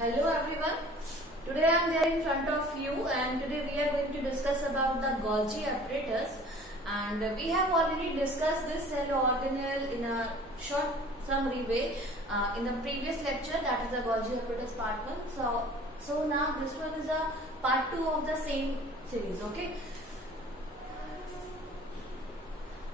Hello everyone. Today I am there in front of you and today we are going to discuss about the Golgi apparatus, and we have already discussed this cell organelle in a short summary way in the previous lecture, that is the Golgi apparatus part 1. So now this one is a part 2 of the same series. Okay.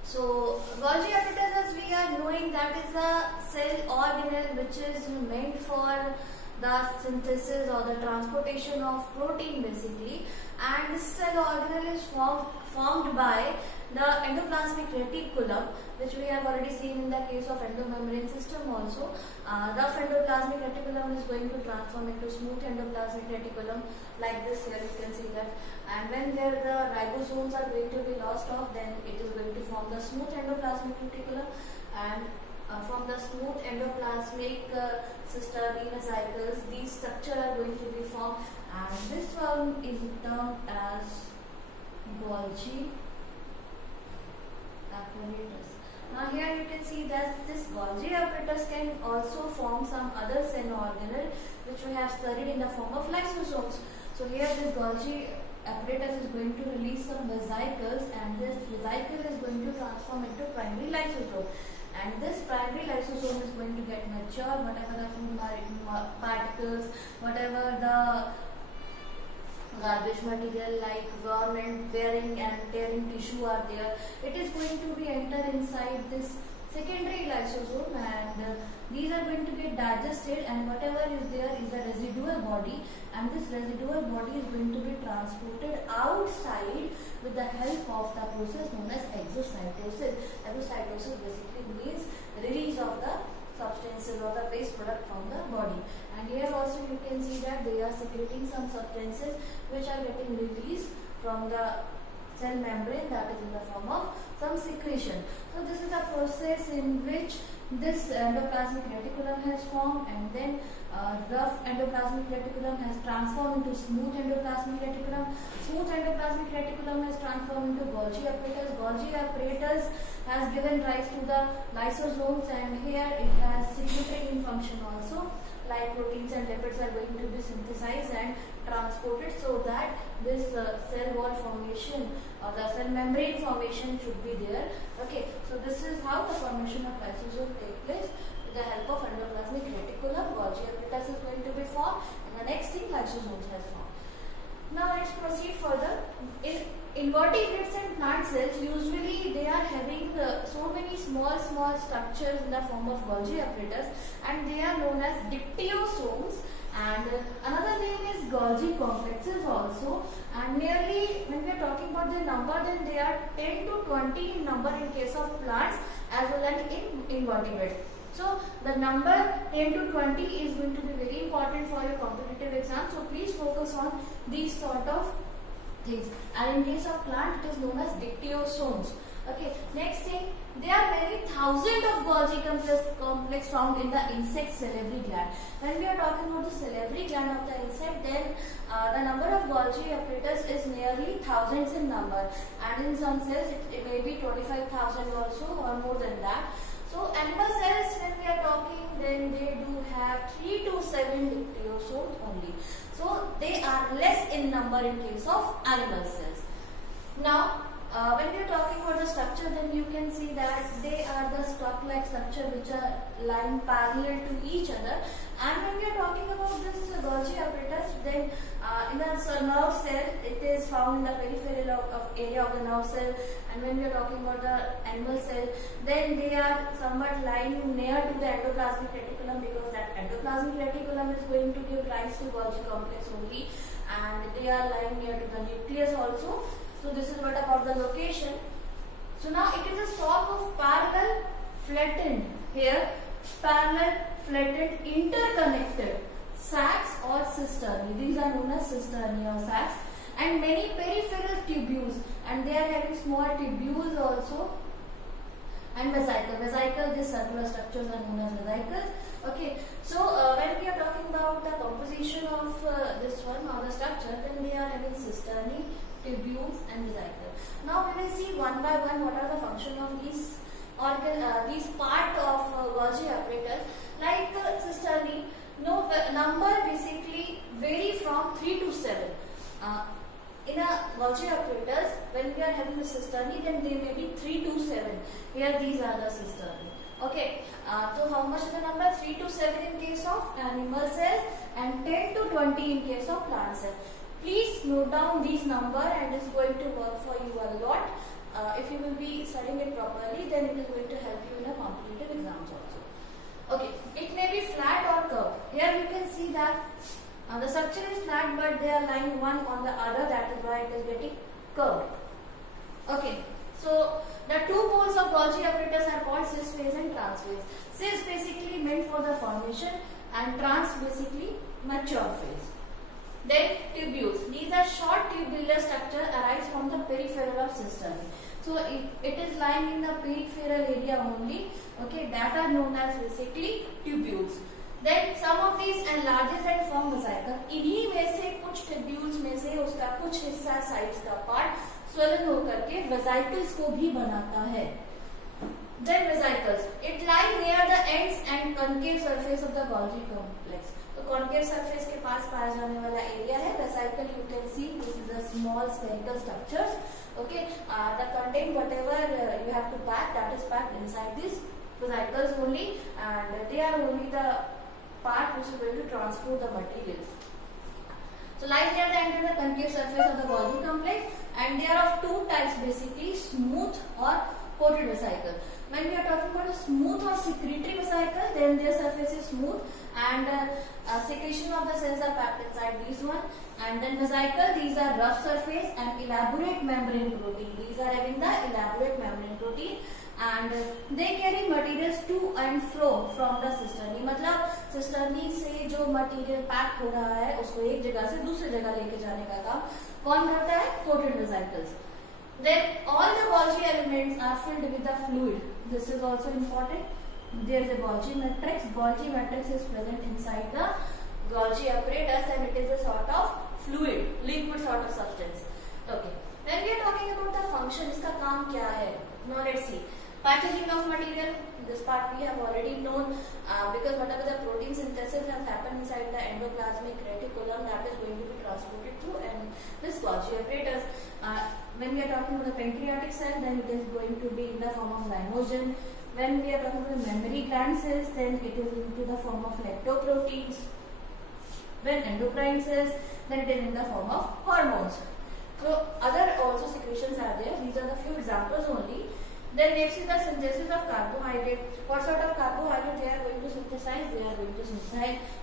So Golgi apparatus, as we are knowing, that is a cell organelle which is meant for the synthesis or the transportation of protein basically, and this cell organelle is formed by the endoplasmic reticulum, which we have already seen in the case of endomembrane system also. Rough endoplasmic reticulum is going to transform into smooth endoplasmic reticulum like this. Here you can see that, and when the ribosomes are going to be lost off, then it is going to form the smooth endoplasmic reticulum, and from the smooth endoplasmic cisternae vesicles, these structures are going to be formed, and this one is termed as Golgi apparatus. Now here you can see that this Golgi apparatus can also form some other cell organelle which we have studied in the form of lysosomes. So here this Golgi apparatus is going to release some vesicles, and this vesicle is going to transform into primary lysosome. And this primary lysosome is going to get mature, whatever the food particles, whatever the garbage material like worm and wearing and tearing tissue are there, it is going to be entered inside this secondary lysosome, and these are going to get digested, and whatever is there is a residual body, and this residual body is going to be transported outside with the help of the process known as exocytosis. Exocytosis basically means release of the substances or the waste product from the body, and here also you can see that they are secreting some substances which are getting released from the cell membrane, that is in the form of some secretion. So this is the process in which this endoplasmic reticulum has formed, and then rough endoplasmic reticulum has transformed into smooth endoplasmic reticulum. Smooth endoplasmic reticulum has transformed into Golgi apparatus. Golgi apparatus has given rise to the lysosomes, and here it has secretory function also, like proteins and lipids are going to be synthesized and transported, so that this cell wall formation or the cell membrane formation should be there. Okay, so this is how the formation of lysosome take place. With the help of endoplasmic reticulum, Golgi apparatus is going to be formed, and the next thing, lysosomes has formed. Now let's proceed further. In invertebrates and plant cells, usually they are having so many small structures in the form of Golgi apparatus, and they are known as dictyosomes, and another name is Golgi complexes also, and nearly, when we are talking about the number, then they are 10 to 20 in number in case of plants as well as in invertebrates. So the number 10 to 20 is going to be very important for your competitive exam, so please focus on these sort of things. And in case of plant, it is known as dictyosomes. Okay, next thing, there are many thousands of Golgi complex found in the insect salivary gland. When we are talking about the salivary gland of the insect, then the number of Golgi apparatus is nearly thousands in number, and in some cells it may be 25,000 also or more than that. So animal cells, when we are talking, then they do have 3 to 7 dictyosomes only. So they are less in number in case of animal cells. Now when we are talking about the structure, then you can see that they are the stalk-like structure which are lying parallel to each other. And when we are talking about this Golgi apparatus, then in a nerve cell, it is found in the peripheral area of the nerve cell. And when we are talking about the animal cell, then they are somewhat lying near to the endoplasmic reticulum, because that endoplasmic reticulum is going to give rise to Golgi complex only, and they are lying near to the nucleus also. So this is what about the location. So now it is a stalk of parallel flattened, here parallel flattened interconnected sacs or cisternae. These are known as cisternae or sacs, and many peripheral tubules, and they are having small tubules also, and vesicle. Vesicle, these circular structures are known as vesicles. Okay, so when we are talking about the composition of this one or the structure, then they are having cisternae, tubules and vesicle. Now we will see one by one what are the function of these these part of Golgi apparatus, like cisternae, number basically vary from 3 to 7. In a Golgi apparatus, when we are having the cisternae, then they may be 3 to 7. Here these are the cisternae. Okay, so how much is the number? 3 to 7 in case of animal cells and 10 to 20 in case of plant cells. Please note down these number and it's going to work for you a lot. If you will be studying it properly, then it is going to help you in a competitive exams also. Okay, it may be flat or curved. Here you can see that the structure is flat, but they are lying one on the other. That is why it is getting curved. Okay, so the two poles of Golgi apparatus are called cis phase and trans phase. Cis basically meant for the formation and trans basically mature phase. Then tubules. These are short tubular structure arise from the peripheral of cisternae. So it is lying in the peripheral area only. Okay, that are known as basically tubules. Then some of these enlarges and form vesicle. इन्हीं में से कुछ tubules में से उसका कुछ हिस्सा sides का part swollen होकर के vesicles को भी बनाता है. Then vesicles. It lie near the ends and concave surface of the Golgi complex. तो concave surface के पास पाया जाने वाला एरिया है. Vesicle you can see this is a small spherical structures. Okay, the content whatever you have to pack, that is packed inside these vesicles only, and they are only the part which is going to transport the materials. So lies near the end of the concave surface of the Golgi complex, and they are of two types basically, smooth or coated vesicle. When we are talking about smooth or secretory vesicle, then their surface is smooth and secretion of the cells are packed inside these one. And then vesicle, these are rough surface and elaborate membrane protein. These are having the elaborate membrane protein and they carry materials to and fro from the cisternae. मतलब cisternae से जो material pack हो रहा है उसको एक जगह से दूसरी जगह लेके जाने का काम कौन करता है? Coated vesicles. Then all the Golgi elements are filled with the fluid. This is also important. There is a Golgi matrix. Golgi matrix is present inside the Golgi apparatus and it is a sort of fluid, liquid sort of substance. Okay. When we are talking about the function, इसका काम क्या है? Now let's see. Packaging of material. This part we have already known because whatever the protein synthesis has happened inside the endoplasmic reticulum, that is going to be transported through and this Golgi apparatus. When we are talking about the pancreatic cell, then it is going to be in the form of zymogen. When we are talking about the mammary gland cells, then it is into the form of leptoproteins. When endocrine cells, then it is in the form of hormones. So other also secretions are there. These are the few examples only. Then next is the synthesis of carbohydrate. What sort of carbohydrate they are going to synthesize? They are going to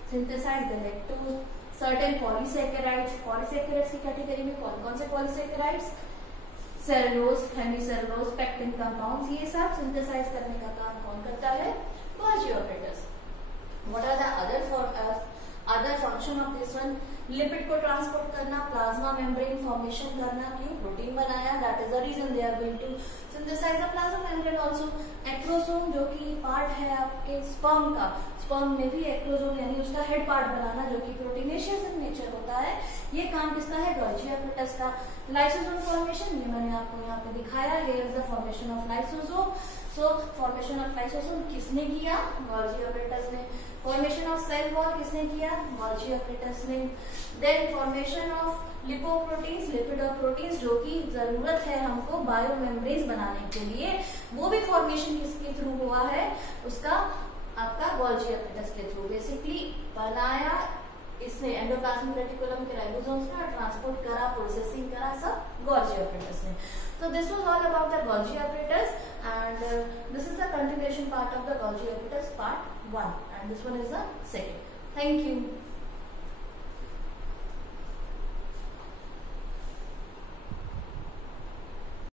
synthesize the lactose, certain polysaccharides. Polysaccharides की category में कौन से polysaccharides? Cellulose, hemicellulose, pectin compounds, ये सब synthesise करने का काम कौन करता है? Golgi apparatus. What are the other function of this one? Lipid को ट्रांसपोर्ट करना, प्लाज्मा मेम्ब्रेन फॉर्मेशन करना, क्यों? प्रोटीन बनाया, that is the reason they are going to synthesize the plasma membrane also. Acrosome जो कि पार्ट है आपके sperm का, स्पर्म में भी एक्रोसोम यानी उसका हेड पार्ट बनाना जो कि प्रोटीनेशियस इन नेचर होता है, ये काम किसका है? Golgi apparatus का. लाइसोसोम फॉर्मेशन, ये मैंने आपको यहाँ पे दिखाया. Here is the formation of lysosome. So formation of lysosome किसने किया? Golgi apparatus ने. फॉर्मेशन ऑफ सेल वॉल किसने किया? Golgi apparatus ने. Then formation of lipoproteins, lipid और प्रोटीन्स जो की जरूरत है हमको बायोमेम्ब्रेन्स बनाने के लिए, वो भी फॉर्मेशन किसके थ्रू हुआ है? उसका आपका Golgi apparatus के थ्रू बेसिकली बनाया इसने. एंडोप्लाज्मिक रेटिकुलम के राइबोसोम्स में ट्रांसपोर्ट करा, प्रोसेसिंग करा, सब Golgi apparatus ने. So this was all about the Golgi apparatus and this is the continuation part of the Golgi apparatus part 1 and this one is the second. Thank you.